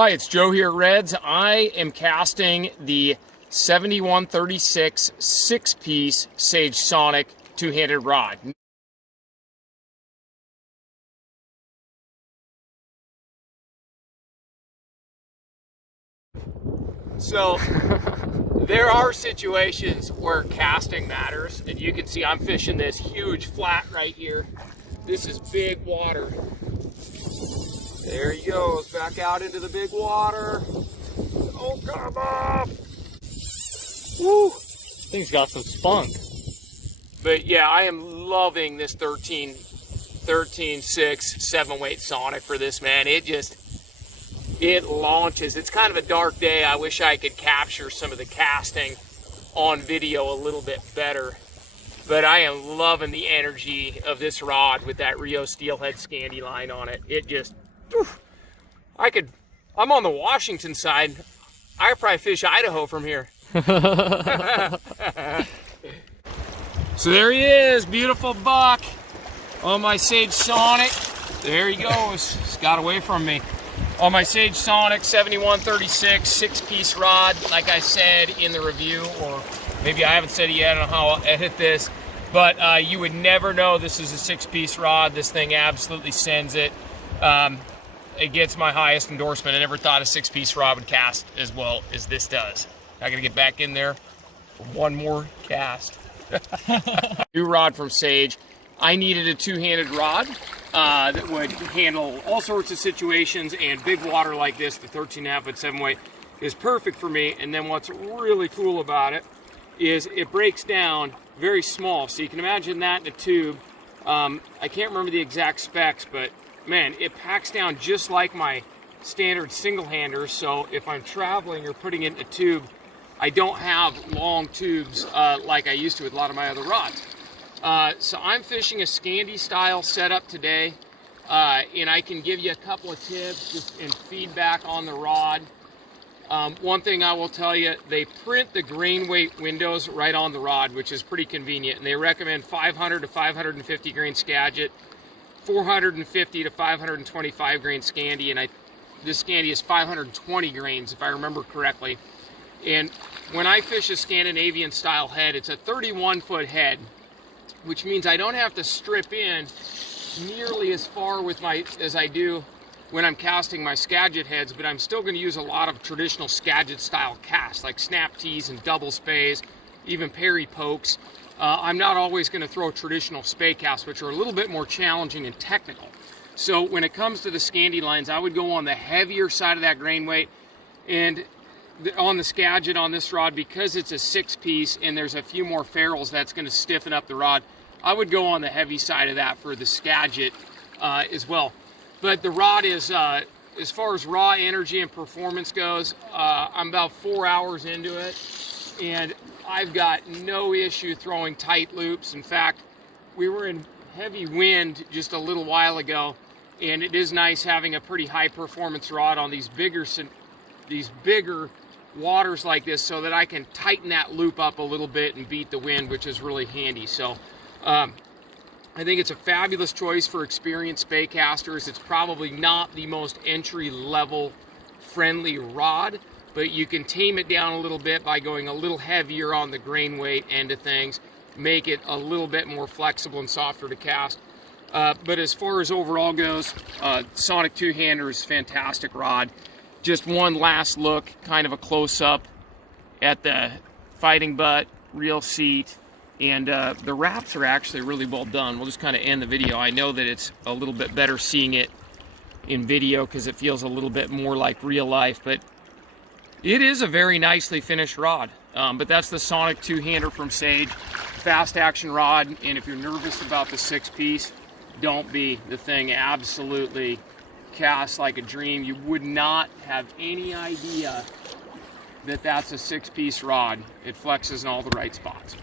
Hi, it's Joe here at Reds. I am casting the 7136 6-piece Sage Sonic two-handed rod. So there are situations where casting matters, and you can see I'm fishing this huge flat right here. This is big water. There he goes, back out into the big water. Oh, come off! Woo! Thing's got some spunk. But yeah, I am loving this 13.6 7-weight Sonic for this, man. It launches. It's kind of a dark day. I wish I could capture some of the casting on video a little bit better. But I am loving the energy of this rod with that Rio Steelhead Scandi line on it. It just, I'm on the Washington side. I could probably fish Idaho from here. So there he is, beautiful buck on my Sage Sonic. There he goes, he's got away from me. On my Sage Sonic 7136 6-piece rod, like I said in the review, or maybe I haven't said it yet, I don't know how I'll edit this, but you would never know this is a 6-piece rod. This thing absolutely sends it. It gets my highest endorsement. I never thought a 6-piece rod would cast as well as this does. I gotta get back in there for one more cast. New rod from Sage. I needed a two-handed rod that would handle all sorts of situations, and big water like this, the 13.5-foot 7-weight, is perfect for me. And then what's really cool about it is it breaks down very small. So you can imagine that in a tube. I can't remember the exact specs, but man, it packs down just like my standard single-hander. So if I'm traveling or putting it in a tube, I don't have long tubes like I used to with a lot of my other rods. So I'm fishing a Scandi style setup today, and I can give you a couple of tips just and feedback on the rod. One thing I will tell you, they print the grain weight windows right on the rod, which is pretty convenient, and they recommend 500 to 550 grain Skagit, 450 to 525 grain Scandi, and this Scandi is 520 grains if I remember correctly. And when I fish a Scandinavian style head, it's a 31-foot head, which means I don't have to strip in nearly as far as I do when I'm casting my Skagit heads, but I'm still going to use a lot of traditional Skagit style casts, like snap tees and double Speys, even Perry pokes. I'm not always going to throw traditional Spey casts, which are a little bit more challenging and technical. So when it comes to the Scandi lines, I would go on the heavier side of that grain weight, and on the Skagit on this rod, because it's a 6-piece and there's a few more ferrules that's going to stiffen up the rod, I would go on the heavy side of that for the Skagit as well. But the rod is, as far as raw energy and performance goes, I'm about 4 hours into it, and I've got no issue throwing tight loops. In fact, we were in heavy wind just a little while ago, and it is nice having a pretty high performance rod on these bigger waters like this, so that I can tighten that loop up a little bit and beat the wind, which is really handy. So I think it's a fabulous choice for experienced Spey casters. It's probably not the most entry-level friendly rod, but you can tame it down a little bit by going a little heavier on the grain weight end of things, make it a little bit more flexible and softer to cast. But as far as overall goes, Sonic two-hander is a fantastic rod. Just one last look, kind of a close-up at the fighting butt, reel seat, and the wraps are actually really well done. We'll just kind of end the video. I know that it's a little bit better seeing it in video because it feels a little bit more like real life, but it is a very nicely finished rod. But that's the Sonic two-hander from Sage. Fast action rod, and if you're nervous about the 6-piece, don't be. The thing absolutely casts like a dream. You would not have any idea that that's a 6-piece rod. It flexes in all the right spots.